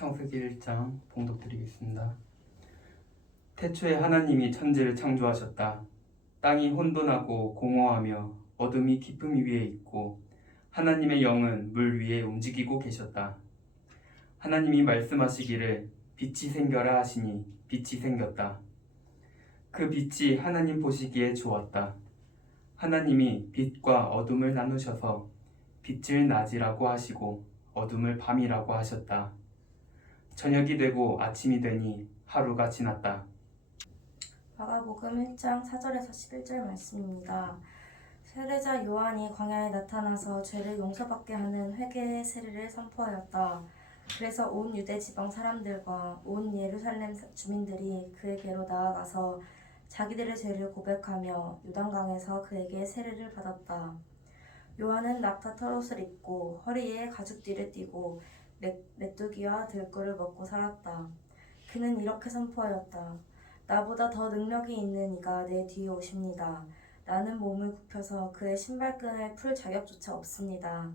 창세기 1장 봉독드리겠습니다. 태초에 하나님이 천지를 창조하셨다. 땅이 혼돈하고 공허하며 어둠이 깊음 위에 있고 하나님의 영은 물 위에 움직이고 계셨다. 하나님이 말씀하시기를 빛이 생겨라 하시니 빛이 생겼다. 그 빛이 하나님 보시기에 좋았다. 하나님이 빛과 어둠을 나누셔서 빛을 낮이라고 하시고 어둠을 밤이라고 하셨다. 저녁이 되고 아침이 되니 하루가 지났다. 마가복음 1장 4절에서 11절 말씀입니다. 세례자 요한이 광야에 나타나서 죄를 용서받게 하는 회개의 세례를 선포하였다. 그래서 온 유대 지방 사람들과 온 예루살렘 주민들이 그에게로 나아가서 자기들의 죄를 고백하며 요단강에서 그에게 세례를 받았다. 요한은 낙타 털옷을 입고 허리에 가죽띠를 띠고 메뚜기와 들꿀을 먹고 살았다. 그는 이렇게 선포하였다. 나보다 더 능력이 있는 이가 내 뒤에 오십니다. 나는 몸을 굽혀서 그의 신발끈을 풀 자격조차 없습니다.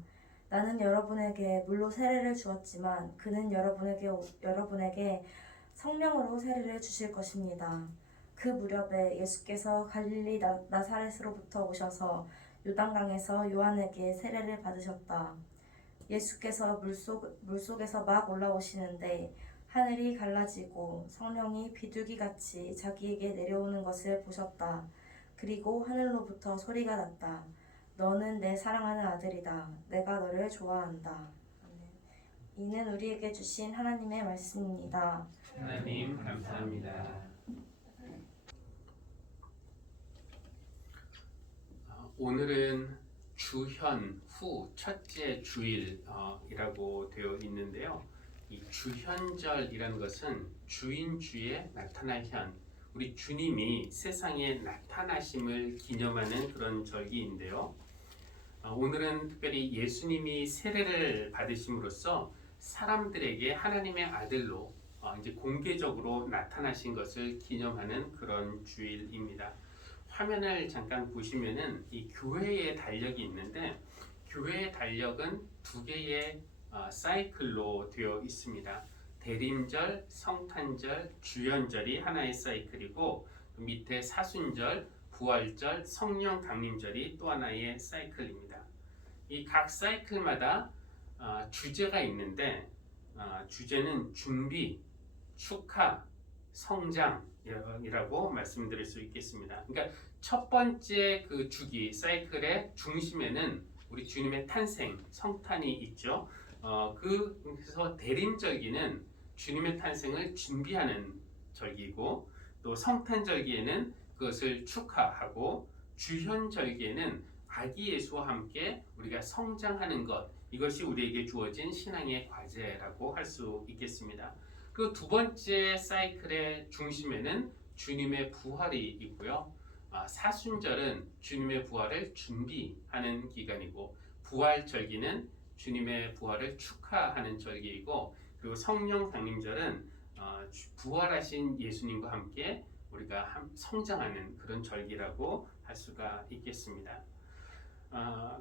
나는 여러분에게 물로 세례를 주었지만 그는 여러분에게 성령으로 세례를 주실 것입니다. 그 무렵에 예수께서 갈릴리 나사렛으로부터 오셔서 요단강에서 요한에게 세례를 받으셨다. 예수께서 물속에서 막 올라오시는데 하늘이 갈라지고 성령이 비둘기같이 자기에게 내려오는 것을 보셨다. 그리고 하늘로부터 소리가 났다. 너는 내 사랑하는 아들이다. 내가 너를 좋아한다. 아멘. 이는 우리에게 주신 하나님의 말씀입니다. 하나님 감사합니다. 오늘은 주현후 첫째 주일이라고 되어 있는데요. 이 주현절이라는 것은 주인주에 나타날 현, 우리 주님이 세상에 나타나심을 기념하는 그런 절기인데요. 오늘은 특별히 예수님이 세례를 받으심으로써 사람들에게 하나님의 아들로 이제 공개적으로 나타나신 것을 기념하는 그런 주일입니다. 화면을 잠깐 보시면은 이 교회의 달력이 있는데 교회의 달력은 두 개의 사이클로 되어 있습니다. 대림절, 성탄절, 주연절이 하나의 사이클이고 밑에 사순절, 부활절, 성령 강림절이 또 하나의 사이클입니다. 이 각 사이클마다 주제가 있는데 주제는 준비, 축하, 성장이라고 말씀드릴 수 있겠습니다. 그러니까 첫 번째 그 주기 사이클의 중심에는 우리 주님의 탄생, 성탄이 있죠. 그래서 대림절기는 주님의 탄생을 준비하는 절기고 또 성탄절기에는 그것을 축하하고 주현절기에는 아기 예수와 함께 우리가 성장하는 것, 이것이 우리에게 주어진 신앙의 과제라고 할 수 있겠습니다. 그 두 번째 사이클의 중심에는 주님의 부활이 있고요. 사순절은 주님의 부활을 준비하는 기간이고 부활절기는 주님의 부활을 축하하는 절기이고 그리고 성령 강림절은 부활하신 예수님과 함께 우리가 성장하는 그런 절기라고 할 수가 있겠습니다.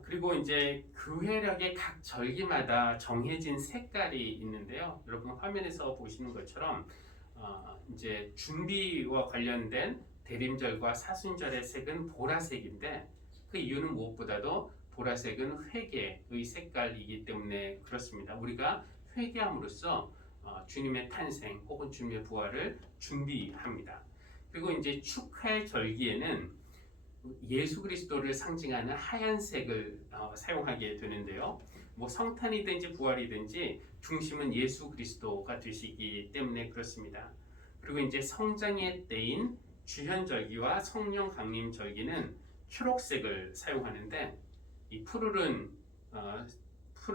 그리고 이제 교회력의 각 절기마다 정해진 색깔이 있는데요. 여러분 화면에서 보시는 것처럼 이제 준비와 관련된 대림절과 사순절의 색은 보라색인데 그 이유는 무엇보다도 보라색은 회개의 색깔이기 때문에 그렇습니다. 우리가 회개함으로써 주님의 탄생 혹은 주님의 부활을 준비합니다. 그리고 이제 축하의 절기에는 예수 그리스도를 상징하는 하얀색을 사용하게 되는데요. 뭐 성탄이든지 부활이든지 중심은 예수 그리스도가 되시기 때문에 그렇습니다. 그리고 이제 성장의 때인 주현절기와 성령 강림 절기는 초록색을 사용하는데 이 푸른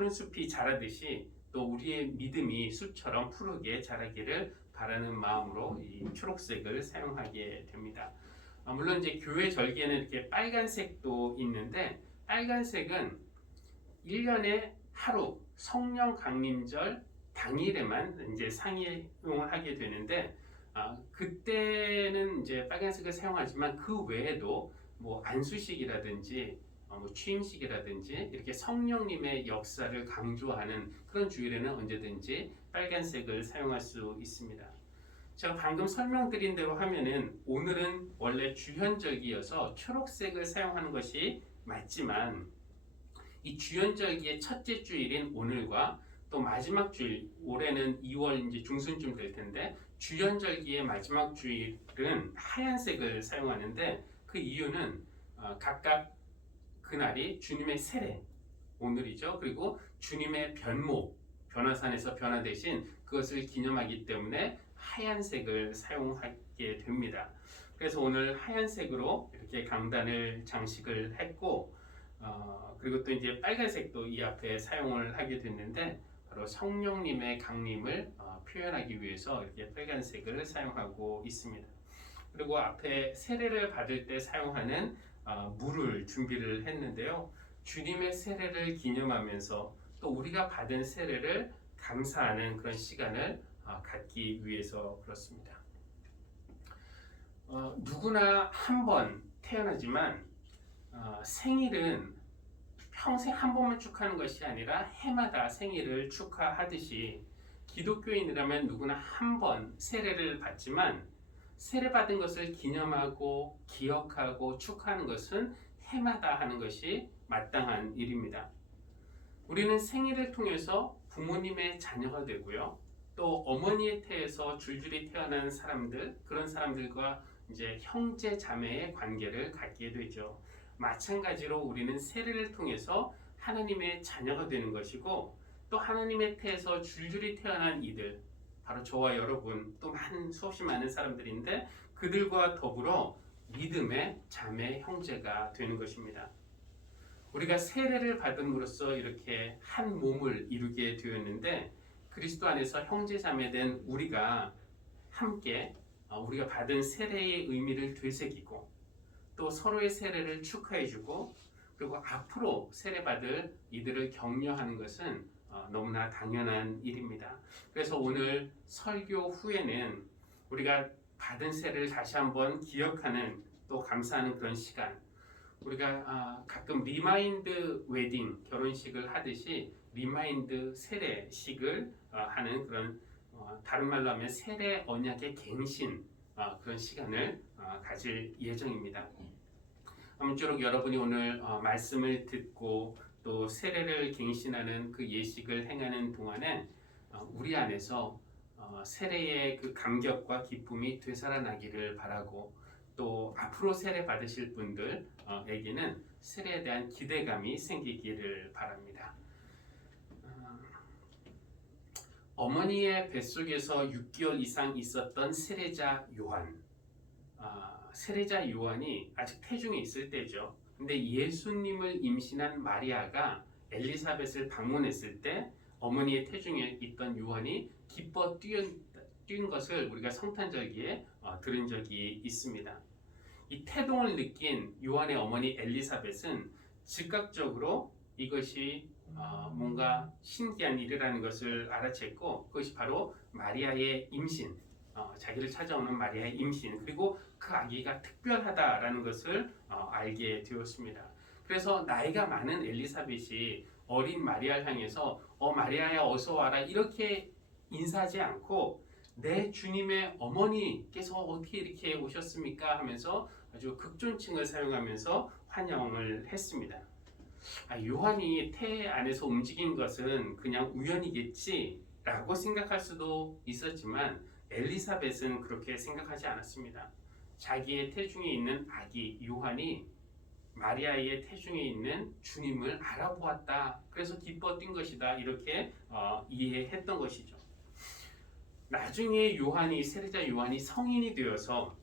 숲이 자라듯이 또 우리의 믿음이 숲처럼 푸르게 자라기를 바라는 마음으로 이 초록색을 사용하게 됩니다. 물론 이제 교회 절기에는 이렇게 빨간색도 있는데 빨간색은 1년에 하루 성령 강림절 당일에만 이제 사용을 하게 되는데 그때는 이제 빨간색을 사용하지만 그 외에도 뭐 안수식이라든지 뭐 취임식이라든지 이렇게 성령님의 역사를 강조하는 그런 주일에는 언제든지 빨간색을 사용할 수 있습니다. 제가 방금 설명드린 대로 하면은 오늘은 원래 주현절기여서 초록색을 사용하는 것이 맞지만 이 주현절기의 첫째 주일인 오늘과 또 마지막 주일, 올해는 2월 이제 중순쯤 될 텐데 주현절기의 마지막 주일은 하얀색을 사용하는데 그 이유는 각각 그날이 주님의 세례, 오늘이죠. 그리고 주님의 변모, 변화산에서 변화 대신 그것을 기념하기 때문에 하얀색을 사용하게 됩니다. 그래서 오늘 하얀색으로 이렇게 강단을 장식을 했고 그리고 또 이제 빨간색도 이 앞에 사용을 하게 됐는데 바로 성령님의 강림을 표현하기 위해서 이렇게 빨간색을 사용하고 있습니다. 그리고 앞에 세례를 받을 때 사용하는 물을 준비를 했는데요. 주님의 세례를 기념하면서 또 우리가 받은 세례를 감사하는 그런 시간을 갖기 위해서 그렇습니다. 누구나 한 번 태어나지만 생일은 평생 한 번만 축하하는 것이 아니라 해마다 생일을 축하하듯이 기독교인이라면 누구나 한 번 세례를 받지만 세례받은 것을 기념하고 기억하고 축하하는 것은 해마다 하는 것이 마땅한 일입니다. 우리는 생일을 통해서 부모님의 자녀가 되고요. 또 어머니의 태에서 줄줄이 태어난 사람들, 그런 사람들과 이제 형제 자매의 관계를 갖게 되죠. 마찬가지로 우리는 세례를 통해서 하나님의 자녀가 되는 것이고 또 하나님의 태에서 줄줄이 태어난 이들, 바로 저와 여러분, 또 수없이 많은 사람들인데 그들과 더불어 믿음의 자매 형제가 되는 것입니다. 우리가 세례를 받음으로써 이렇게 한 몸을 이루게 되었는데 그리스도 안에서 형제 자매 된 우리가 함께 우리가 받은 세례의 의미를 되새기고 또 서로의 세례를 축하해주고 그리고 앞으로 세례받을 이들을 격려하는 것은 너무나 당연한 일입니다. 그래서 오늘 설교 후에는 우리가 받은 세례를 다시 한번 기억하는 또 감사하는 그런 시간, 우리가 가끔 리마인드 웨딩 결혼식을 하듯이 리마인드 세례식을 하는 그런 다른 말로 하면 세례 언약의 갱신 그런 시간을 가질 예정입니다. 아무쪼록 여러분이 오늘 말씀을 듣고 또 세례를 갱신하는 그 예식을 행하는 동안에 우리 안에서 세례의 그 감격과 기쁨이 되살아나기를 바라고 또 앞으로 세례 받으실 분들에게는 세례에 대한 기대감이 생기기를 바랍니다. 어머니의 뱃속에서 6개월 이상 있었던 세례자 요한, 세례자 요한이 아직 태중에 있을 때죠. 근데 예수님을 임신한 마리아가 엘리사벳을 방문했을 때 어머니의 태중에 있던 요한이 기뻐 뛴 것을 우리가 성탄절기에 들은 적이 있습니다. 이 태동을 느낀 요한의 어머니 엘리사벳은 즉각적으로 이것이 뭔가 신기한 일이라는 것을 알아챘고 그것이 바로 마리아의 임신, 자기를 찾아오는 마리아의 임신 그리고 그 아기가 특별하다라는 것을 알게 되었습니다. 그래서 나이가 많은 엘리사벳이 어린 마리아를 향해서 마리아야 어서 와라 이렇게 인사하지 않고 내 주님의 어머니께서 어떻게 이렇게 오셨습니까 하면서 아주 극존칭을 사용하면서 환영을 했습니다. 요한이 태 안에서 움직인 것은 그냥 우연이겠지라고 생각할 수도 있었지만 엘리사벳은 그렇게 생각하지 않았습니다. 자기의 태중에 있는 아기 요한이 마리아의 태중에 있는 주님을 알아보았다. 그래서 기뻐 뛴 것이다. 이렇게 이해했던 것이죠. 나중에 세례자 요한이 성인이 되어서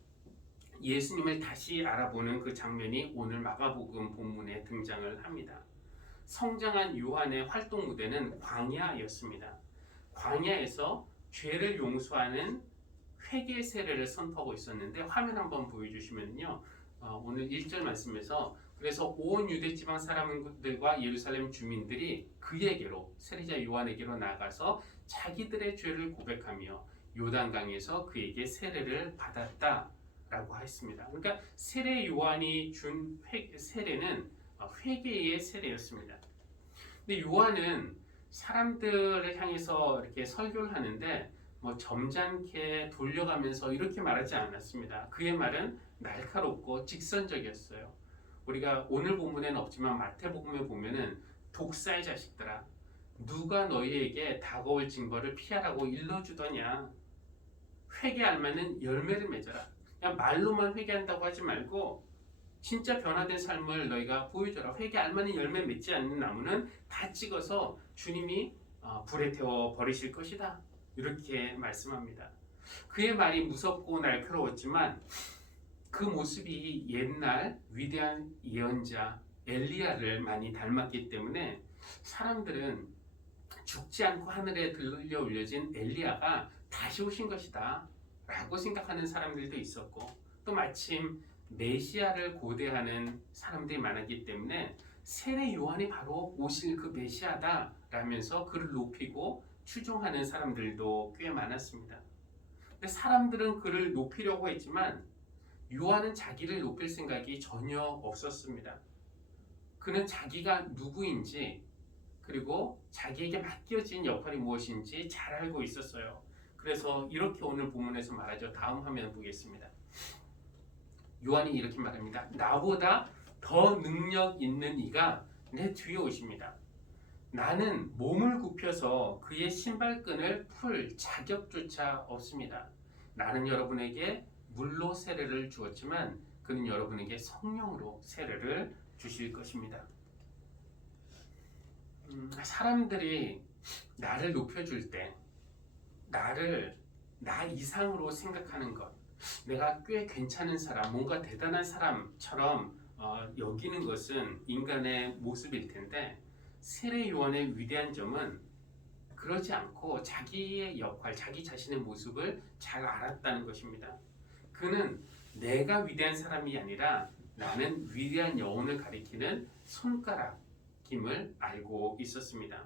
예수님을 다시 알아보는 그 장면이 오늘 마가복음 본문에 등장을 합니다. 성장한 요한의 활동 무대는 광야였습니다. 광야에서 죄를 용서하는 회개 세례를 선포하고 있었는데 화면 한번 보여주시면요. 오늘 1절 말씀에서 그래서 온 유대 지방 사람들과 예루살렘 주민들이 그에게로 세례자 요한에게로 나가서 자기들의 죄를 고백하며 요단강에서 그에게 세례를 받았다라고 했습니다. 그러니까 세례 요한이 준 세례는 회개의 세례였습니다. 근데 요한은 사람들을 향해서 이렇게 설교를 하는데 뭐 점잖게 돌려가면서 이렇게 말하지 않았습니다. 그의 말은 날카롭고 직선적이었어요. 우리가 오늘 본문에는 없지만 마태복음에 보면은 독사의 자식들아, 누가 너희에게 다가올 징벌을 피하라고 일러주더냐. 회개할 만한 열매를 맺어라. 그냥 말로만 회개한다고 하지 말고 진짜 변화된 삶을 너희가 보여줘라. 회개할 만한 열매 맺지 않는 나무는 다 찍어서 주님이 불에 태워 버리실 것이다. 이렇게 말씀합니다. 그의 말이 무섭고 날카로웠지만 그 모습이 옛날 위대한 예언자 엘리야를 많이 닮았기 때문에 사람들은 죽지 않고 하늘에 들려 올려진 엘리야가 다시 오신 것이다 라고 생각하는 사람들도 있었고, 또 마침 메시아를 고대하는 사람들이 많았기 때문에 세례 요한이 바로 오실 그 메시아다 라면서 그를 높이고 추종하는 사람들도 꽤 많았습니다. 근데 사람들은 그를 높이려고 했지만 요한은 자기를 높일 생각이 전혀 없었습니다. 그는 자기가 누구인지 그리고 자기에게 맡겨진 역할이 무엇인지 잘 알고 있었어요. 그래서 이렇게 오늘 본문에서 말하죠. 다음 화면 보겠습니다. 요한이 이렇게 말합니다. 나보다 더 능력 있는 이가 내 뒤에 오십니다. 나는 몸을 굽혀서 그의 신발끈을 풀 자격조차 없습니다. 나는 여러분에게 물로 세례를 주었지만 그는 여러분에게 성령으로 세례를 주실 것입니다. 사람들이 나를 높여줄 때 나를 나 이상으로 생각하는 것, 내가 꽤 괜찮은 사람, 뭔가 대단한 사람처럼 여기는 것은 인간의 모습일 텐데, 세례 요한의 위대한 점은 그러지 않고 자기의 역할, 자기 자신의 모습을 잘 알았다는 것입니다. 그는 내가 위대한 사람이 아니라 나는 위대한 영혼을 가리키는 손가락임을 알고 있었습니다.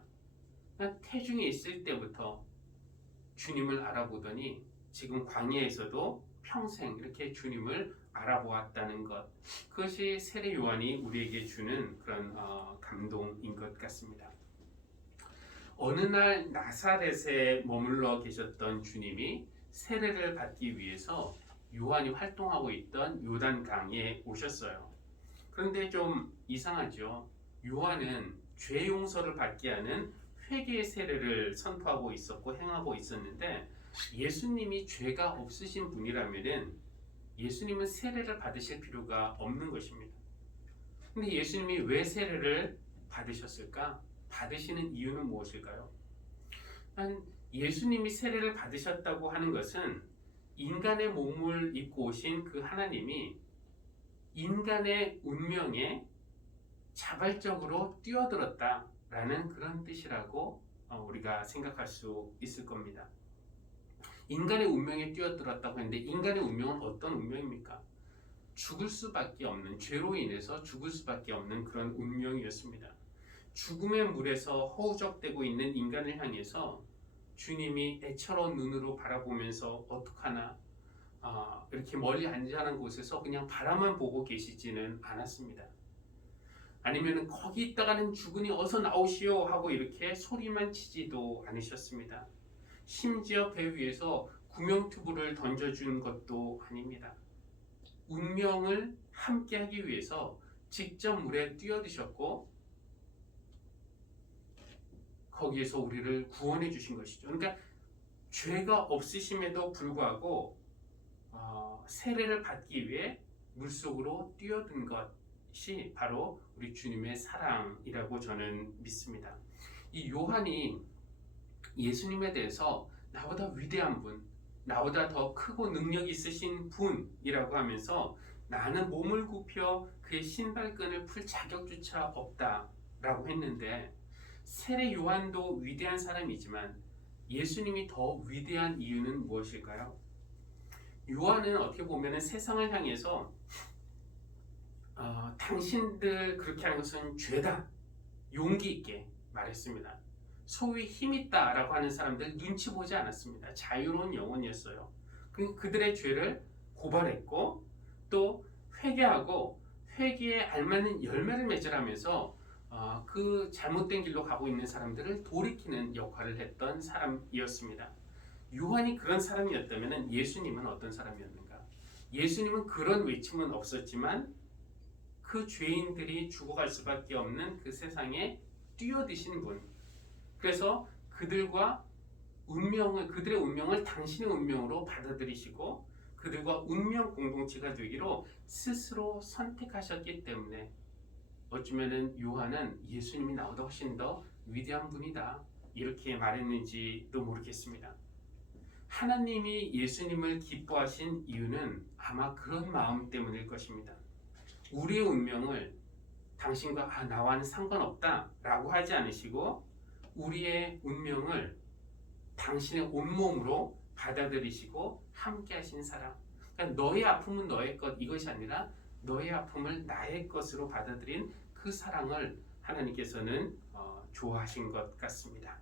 태중에 있을 때부터 주님을 알아보더니 지금 광야에서도 평생 이렇게 주님을 알아보았다는 것, 그것이 세례 요한이 우리에게 주는 그런 감동인 것 같습니다. 어느 날 나사렛에 머물러 계셨던 주님이 세례를 받기 위해서 요한이 활동하고 있던 요단강에 오셨어요. 그런데 좀 이상하죠. 요한은 죄 용서를 받게 하는 회개의 세례를 선포하고 있었고 행하고 있었는데, 예수님이 죄가 없으신 분이라면은 예수님은 세례를 받으실 필요가 없는 것입니다. 근데 예수님이 왜 세례를 받으셨을까? 받으시는 이유는 무엇일까요? 예수님이 세례를 받으셨다고 하는 것은 인간의 몸을 입고 오신 그 하나님이 인간의 운명에 자발적으로 뛰어들었다라는 그런 뜻이라고 우리가 생각할 수 있을 겁니다. 인간의 운명에 뛰어들었다고 했는데 인간의 운명은 어떤 운명입니까? 죽을 수밖에 없는, 죄로 인해서 죽을 수밖에 없는 그런 운명이었습니다. 죽음의 물에서 허우적대고 있는 인간을 향해서 주님이 애처로운 눈으로 바라보면서 어떡하나 이렇게 멀리 앉아있는 곳에서 그냥 바라만 보고 계시지는 않았습니다. 아니면 거기 있다가는 죽으니 어서 나오시오 하고 이렇게 소리만 치지도 않으셨습니다. 심지어 배 위에서 구명투구를 던져준 것도 아닙니다. 운명을 함께하기 위해서 직접 물에 뛰어드셨고 거기에서 우리를 구원해 주신 것이죠. 그러니까 죄가 없으심에도 불구하고 세례를 받기 위해 물속으로 뛰어든 것이 바로 우리 주님의 사랑이라고 저는 믿습니다. 이 요한이 예수님에 대해서 나보다 위대한 분, 나보다 더 크고 능력 있으신 분이라고 하면서 나는 몸을 굽혀 그의 신발끈을 풀 자격조차 없다라고 했는데, 세례 요한도 위대한 사람이지만 예수님이 더 위대한 이유는 무엇일까요? 요한은 어떻게 보면 세상을 향해서 당신들 그렇게 하는 것은 죄다, 용기 있게 말했습니다. 소위 힘있다라고 하는 사람들 눈치 보지 않았습니다. 자유로운 영혼이었어요. 그들의 죄를 고발했고 또 회개하고 회개에 알맞는 열매를 맺으라면서 그 잘못된 길로 가고 있는 사람들을 돌이키는 역할을 했던 사람이었습니다. 요한이 그런 사람이었다면 예수님은 어떤 사람이었는가? 예수님은 그런 외침은 없었지만 그 죄인들이 죽어갈 수밖에 없는 그 세상에 뛰어드신 분. 그래서 그들의 운명을 당신의 운명으로 받아들이시고 그들과 운명 공동체가 되기로 스스로 선택하셨기 때문에 어쩌면은 요한은 예수님이 나보다 훨씬 더 위대한 분이다 이렇게 말했는지도 모르겠습니다. 하나님이 예수님을 기뻐하신 이유는 아마 그런 마음 때문일 것입니다. 우리의 운명을 당신과 나와는 상관없다 라고 하지 않으시고 우리의 운명을 당신의 온몸으로 받아들이시고 함께 하신 사람. 그러니까 너의 아픔은 너의 것 이것이 아니라 너의 아픔을 나의 것으로 받아들인 그 사랑을 하나님께서는 좋아하신 것 같습니다.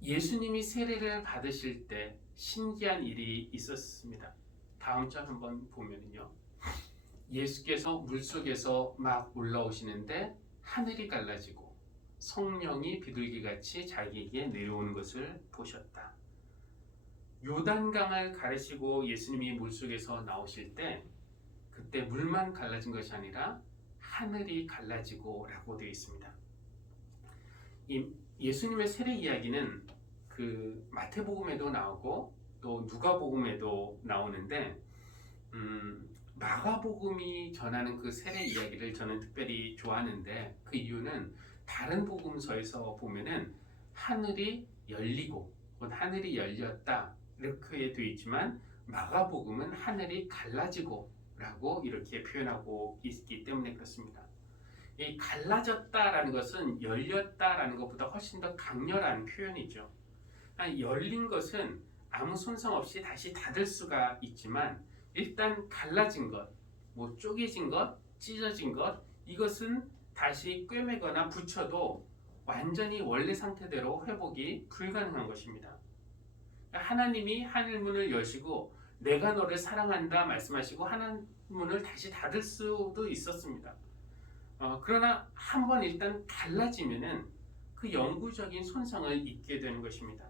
예수님이 세례를 받으실 때 신기한 일이 있었습니다. 다음 절 한번 보면요. 예수께서 물속에서 막 올라오시는데 하늘이 갈라지고 성령이 비둘기같이 자기에게 내려오는 것을 보셨다. 요단강을 가르시고 예수님이 물속에서 나오실 때 그때 물만 갈라진 것이 아니라 하늘이 갈라지고 라고 되어 있습니다. 이 예수님의 세례 이야기는 그 마태복음에도 나오고 또 누가복음에도 나오는데 마가복음이 전하는 그 세례 이야기를 저는 특별히 좋아하는데 그 이유는 다른 복음서에서 보면은 하늘이 열리고 곧 하늘이 열렸다 이렇게 되어 있지만 마가복음은 하늘이 갈라지고 라고 이렇게 표현하고 있기 때문에 그렇습니다. 이 갈라졌다라는 것은 열렸다라는 것보다 훨씬 더 강렬한 표현이죠. 열린 것은 아무 손상 없이 다시 닫을 수가 있지만 일단 갈라진 것, 뭐 쪼개진 것, 찢어진 것 이것은 다시 꿰매거나 붙여도 완전히 원래 상태대로 회복이 불가능한 것입니다. 하나님이 하늘문을 여시고 내가 너를 사랑한다 말씀하시고 하늘문을 다시 닫을 수도 있었습니다. 그러나 한번 일단 갈라지면은 그 영구적인 손상을 입게 되는 것입니다.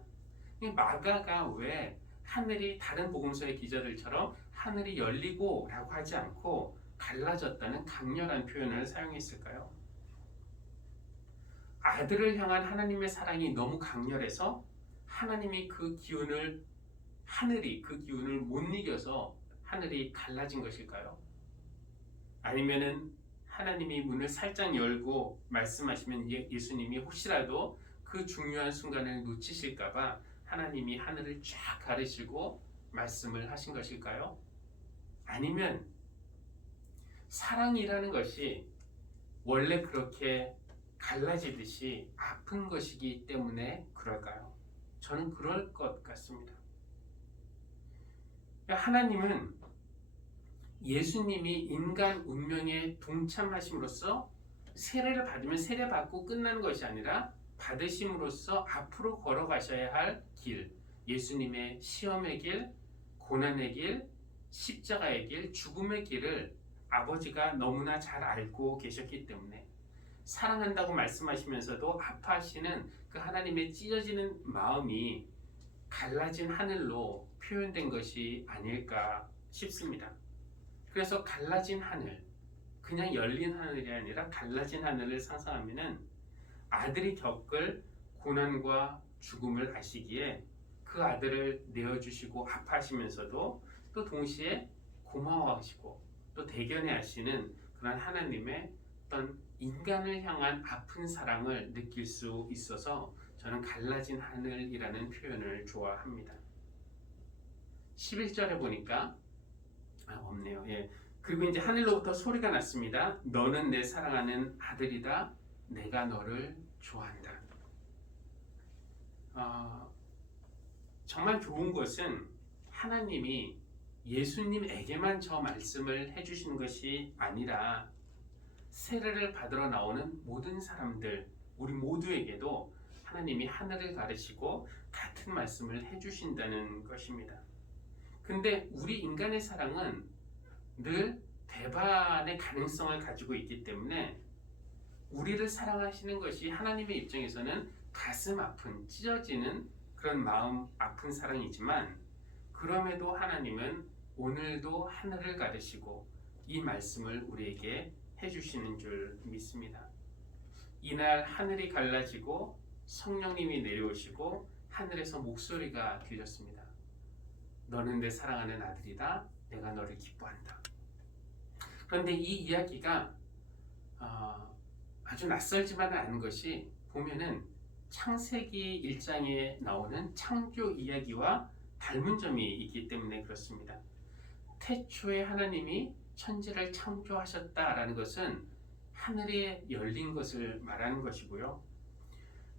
마가가 왜 하늘이 다른 복음서의 기자들처럼 하늘이 열리고 라고 하지 않고 갈라졌다는 강렬한 표현을 사용했을까요? 아들을 향한 하나님의 사랑이 너무 강렬해서 하나님이 하늘이 그 기운을 못 이겨서 하늘이 갈라진 것일까요? 아니면은 하나님이 문을 살짝 열고 말씀하시면 예수님이 혹시라도 그 중요한 순간을 놓치실까봐 하나님이 하늘을 쫙 가르시고 말씀을 하신 것일까요? 아니면 사랑이라는 것이 원래 그렇게 갈라지듯이 아픈 것이기 때문에 그럴까요? 저는 그럴 것 같습니다. 하나님은 예수님이 인간 운명에 동참하심으로써 세례를 받으면 세례받고 끝나는 것이 아니라 받으심으로써 앞으로 걸어가셔야 할 길, 예수님의 시험의 길, 고난의 길, 십자가의 길, 죽음의 길을 아버지가 너무나 잘 알고 계셨기 때문에 사랑한다고 말씀하시면서도 아파하시는 그 하나님의 찢어지는 마음이 갈라진 하늘로 표현된 것이 아닐까 싶습니다. 그래서 갈라진 하늘, 그냥 열린 하늘이 아니라 갈라진 하늘을 상상하면은 아들이 겪을 고난과 죽음을 아시기에 그 아들을 내어주시고 아파하시면서도 또 동시에 고마워하시고 또 대견해 하시는 그런 하나님의 어떤 인간을 향한 아픈 사랑을 느낄 수 있어서 저는 갈라진 하늘이라는 표현을 좋아합니다. 11절에 보니까 없네요. 예. 그리고 이제 하늘로부터 소리가 났습니다. 너는 내 사랑하는 아들이다. 내가 너를 좋아한다. 정말 좋은 것은 하나님이 예수님에게만 저 말씀을 해주시는 것이 아니라 세례를 받으러 나오는 모든 사람들, 우리 모두에게도 하나님이 하늘을 가르시고 같은 말씀을 해주신다는 것입니다. 근데 우리 인간의 사랑은 늘 배반의 가능성을 가지고 있기 때문에 우리를 사랑하시는 것이 하나님의 입장에서는 가슴 아픈, 찢어지는 그런 마음 아픈 사랑이지만, 그럼에도 하나님은 오늘도 하늘을 가르시고 이 말씀을 우리에게 해주시는 줄 믿습니다. 이날 하늘이 갈라지고 성령님이 내려오시고 하늘에서 목소리가 들렸습니다. 너는 내 사랑하는 아들이다. 내가 너를 기뻐한다. 그런데 이 이야기가 아주 낯설지만은 않은 것이, 보면은 창세기 1장에 나오는 창조 이야기와 닮은 점이 있기 때문에 그렇습니다. 태초에 하나님이 천지를 창조하셨다라는 것은 하늘이 열린 것을 말하는 것이고요.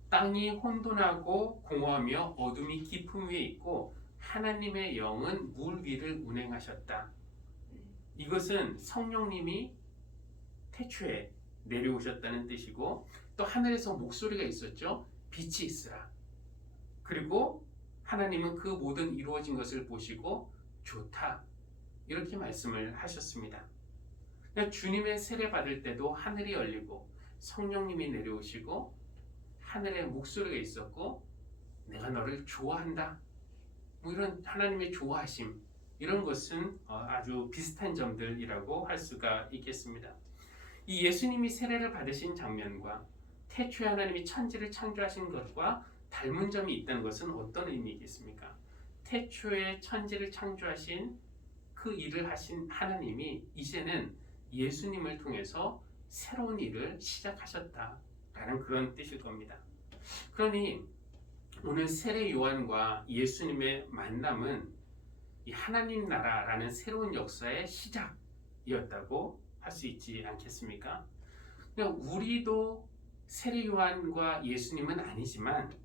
땅이 혼돈하고 공허하며 어둠이 깊음 위에 있고 하나님의 영은 물 위를 운행하셨다. 이것은 성령님이 태초에 내려오셨다는 뜻이고, 또 하늘에서 목소리가 있었죠. 빛이 있으라. 그리고 하나님은 그 모든 이루어진 것을 보시고 좋다, 이렇게 말씀을 하셨습니다. 그러니까 주님의 세례 받을 때도 하늘이 열리고 성령님이 내려오시고 하늘에 목소리가 있었고 내가 너를 좋아한다, 뭐 이런 하나님의 좋아하심, 이런 것은 아주 비슷한 점들이라고 할 수가 있겠습니다. 이 예수님이 세례를 받으신 장면과 태초에 하나님이 천지를 창조하신 것과 닮은 점이 있다는 것은 어떤 의미겠습니까? 태초에 천지를 창조하신 그 일을 하신 하나님이 이제는 예수님을 통해서 새로운 일을 시작하셨다라는 그런 뜻일 겁니다. 그러니 오늘 세례 요한과 예수님의 만남은 이 하나님 나라라는 새로운 역사의 시작이었다고 할 수 있지 않겠습니까? 우리도 세례 요한과 예수님은 아니지만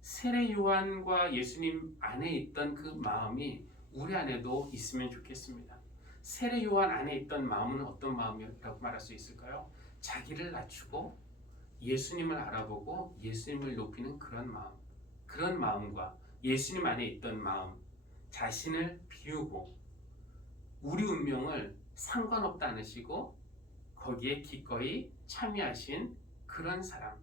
세례 요한과 예수님 안에 있던 그 마음이 우리 안에도 있으면 좋겠습니다. 세례 요한 안에 있던 마음은 어떤 마음이라고 말할 수 있을까요? 자기를 낮추고 예수님을 알아보고 예수님을 높이는 그런 마음, 그런 마음과 예수님 안에 있던 마음, 자신을 비우고 우리 운명을 상관없다 않으시고 거기에 기꺼이 참여하신 그런 사랑,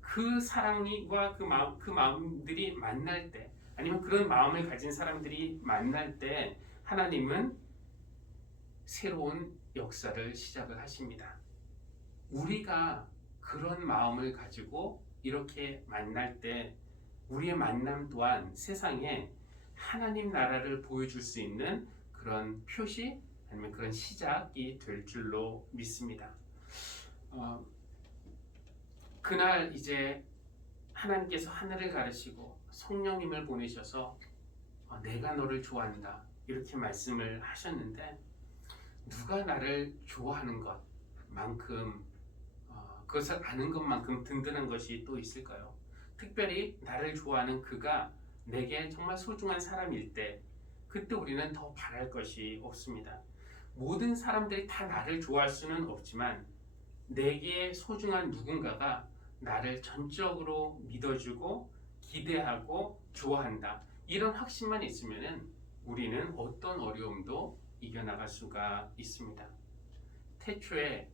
그 사랑과 그 마음들이 만날 때, 아니면 그런 마음을 가진 사람들이 만날 때 하나님은 새로운 역사를 시작을 하십니다. 우리가 그런 마음을 가지고 이렇게 만날 때 우리의 만남 또한 세상에 하나님 나라를 보여줄 수 있는 그런 표시, 아니면 그런 시작이 될 줄로 믿습니다. 그날 이제 하나님께서 하늘을 가르시고 성령님을 보내셔서 내가 너를 좋아한다, 이렇게 말씀을 하셨는데, 누가 나를 좋아하는 것만큼 그것을 아는 것만큼 든든한 것이 또 있을까요? 특별히 나를 좋아하는 그가 내게 정말 소중한 사람일 때, 그때 우리는 더 바랄 것이 없습니다. 모든 사람들이 다 나를 좋아할 수는 없지만 내게 소중한 누군가가 나를 전적으로 믿어주고 기대하고 좋아한다, 이런 확신만 있으면 우리는 어떤 어려움도 이겨나갈 수가 있습니다. 태초에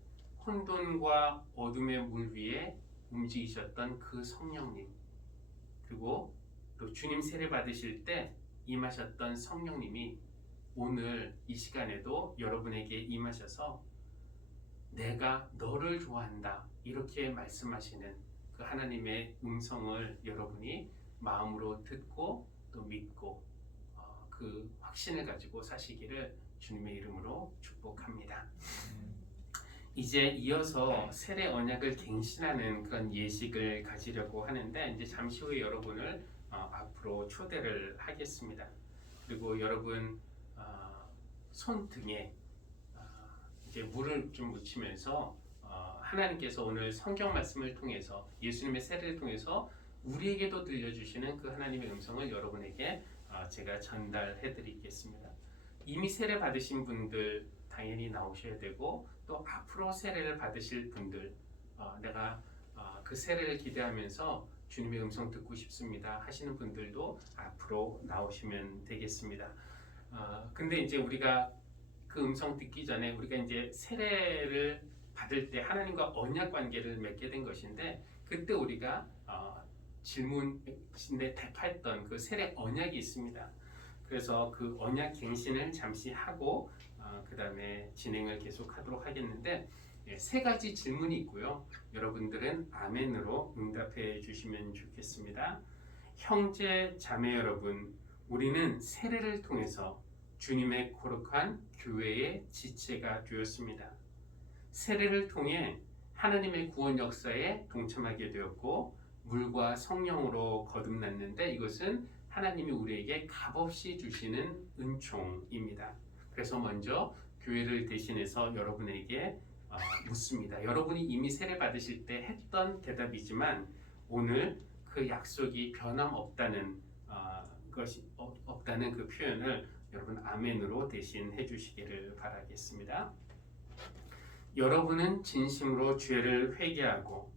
혼돈과 어둠의 물 위에 움직이셨던 그 성령님, 그리고 또 주님 세례 받으실 때 임하셨던 성령님이 오늘 이 시간에도 여러분에게 임하셔서 내가 너를 좋아한다, 이렇게 말씀하시는 그 하나님의 음성을 여러분이 마음으로 듣고 또 믿고 그 확신을 가지고 사시기를 주님의 이름으로 축복합니다. 이제 이어서 세례 언약을 갱신하는 그런 예식을 가지려고 하는데, 이제 잠시 후에 여러분을 앞으로 초대를 하겠습니다. 그리고 여러분 손등에 이제 물을 좀 묻히면서 하나님께서 오늘 성경 말씀을 통해서 예수님의 세례를 통해서 우리에게도 들려주시는 그 하나님의 음성을 여러분에게 제가 전달해 드리겠습니다. 이미 세례 받으신 분들 당연히 나오셔야 되고, 또 앞으로 세례를 받으실 분들, 내가 그 세례를 기대하면서 주님의 음성 듣고 싶습니다 하시는 분들도 앞으로 나오시면 되겠습니다. 근데 이제 우리가 그 그 음성 듣기 전에 우리가 이제 세례를 받을 때 하나님과 언약 관계를 맺게 된 것인데, 그때 우리가 질문에 대파했던 그 세례 언약이 있습니다. 그래서 그 언약 갱신을 잠시 하고 그 다음에 진행을 계속하도록 하겠는데, 세 가지 질문이 있고요. 여러분들은 아멘으로 응답해 주시면 좋겠습니다. 형제 자매 여러분, 우리는 세례를 통해서 주님의 거룩한 교회의 지체가 되었습니다. 세례를 통해 하나님의 구원 역사에 동참하게 되었고, 물과 성령으로 거듭났는데, 이것은 하나님이 우리에게 값없이 주시는 은총입니다. 그래서 먼저 교회를 대신해서 여러분에게 묻습니다. 여러분이 이미 세례 받으실 때 했던 대답이지만, 오늘 그 약속이 변함없다는 것이 없다는 그 표현을 여러분 아멘으로 대신 해주시기를 바라겠습니다. 여러분은 진심으로 죄를 회개하고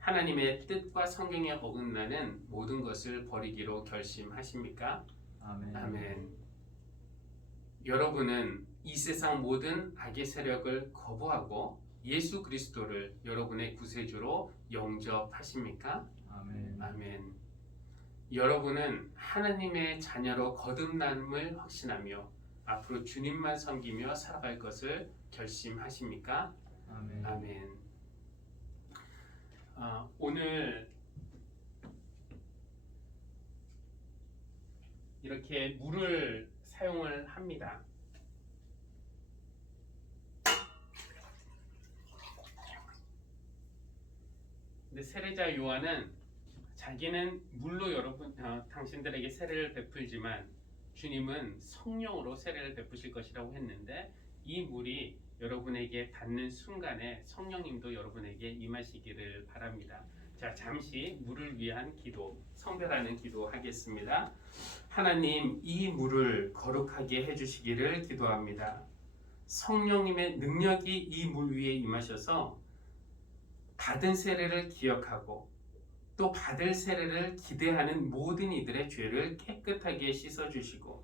하나님의 뜻과 성경에 어긋나는 모든 것을 버리기로 결심하십니까? 아멘. 아멘. 여러분은 이 세상 모든 악의 세력을 거부하고 예수 그리스도를 여러분의 구세주로 영접하십니까? 아멘. 아멘. 여러분은 하나님의 자녀로 거듭남을 확신하며 앞으로 주님만 섬기며 살아갈 것을 결심하십니까? 아멘. 아멘. 오늘 이렇게 물을 사용을 합니다. 근데 세례자 요한은 자기는 물로 당신들에게 세례를 베풀지만 주님은 성령으로 세례를 베푸실 것이라고 했는데, 이 물이 여러분에게 닿는 순간에 성령님도 여러분에게 임하시기를 바랍니다. 자, 잠시 물을 위한 기도, 성별하는 기도 하겠습니다. 하나님, 이 물을 거룩하게 해주시기를 기도합니다. 성령님의 능력이 이 물 위에 임하셔서 받은 세례를 기억하고 또 받을 세례를 기대하는 모든 이들의 죄를 깨끗하게 씻어주시고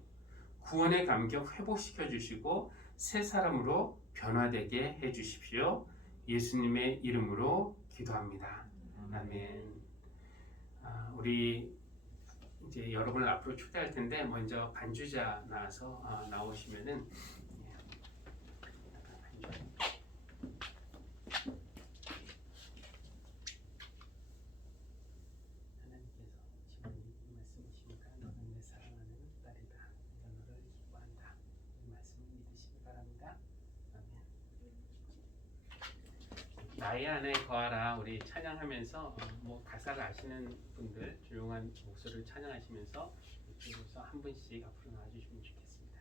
구원의 감격 회복시켜 주시고 새 사람으로 변화되게 해주십시오. 예수님의 이름으로 기도합니다. 아멘. 우리 이제 여러분을 앞으로 초대할 텐데, 먼저 반주자 나오시면은 나의 안에 거하라. 우리 찬양하면서 가사를 아시는 분들 조용한 목소리를 찬양하시면서 이쪽에서 한 분씩 앞으로 나와주시면 좋겠습니다.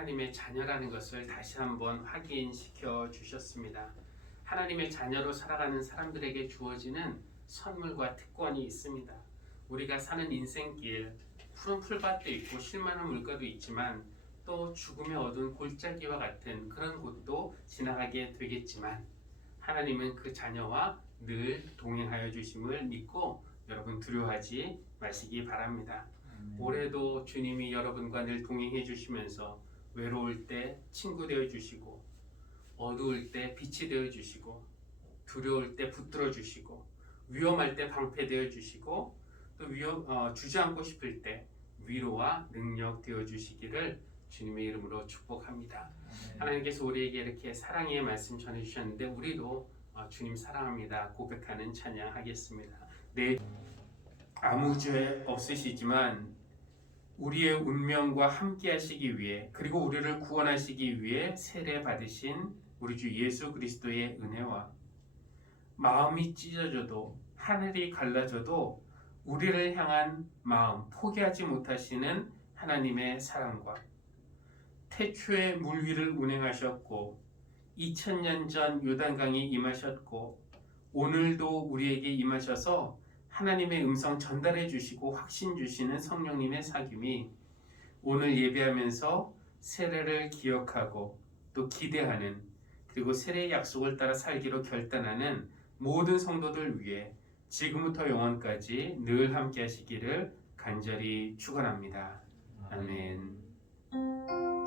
하나님의 자녀라는 것을 다시 한번 확인시켜 주셨습니다. 하나님의 자녀로 살아가는 사람들에게 주어지는 선물과 특권이 있습니다. 우리가 사는 인생길, 푸른 풀밭도 있고 쉴만한 물가도 있지만 또 죽음의 어두운 골짜기와 같은 그런 곳도 지나가게 되겠지만 하나님은 그 자녀와 늘 동행하여 주심을 믿고 여러분 두려워하지 마시기 바랍니다. 올해도 주님이 여러분과 늘 동행해 주시면서 외로울 때 친구 되어 주시고 어두울 때 빛이 되어 주시고 두려울 때 붙들어 주시고 위험할 때 방패 되어 주시고 또 주저앉고 싶을 때 위로와 능력 되어 주시기를 주님의 이름으로 축복합니다. 하나님께서 우리에게 이렇게 사랑의 말씀 전해 주셨는데 우리도 주님 사랑합니다 고백하는 찬양하겠습니다. 네, 아무 죄 없으시지만 우리의 운명과 함께 하시기 위해 그리고 우리를 구원하시기 위해 세례 받으신 우리 주 예수 그리스도의 은혜와 마음이 찢어져도 하늘이 갈라져도 우리를 향한 마음 포기하지 못하시는 하나님의 사랑과 태초에 물 위를 운행하셨고 2000년 전 요단강에 임하셨고 오늘도 우리에게 임하셔서 하나님의 음성 전달해 주시고 확신 주시는 성령님의 사귐이 오늘 예배하면서 세례를 기억하고 또 기대하는 그리고 세례의 약속을 따라 살기로 결단하는 모든 성도들 위해 지금부터 영원까지 늘 함께 하시기를 간절히 축원합니다. 아멘.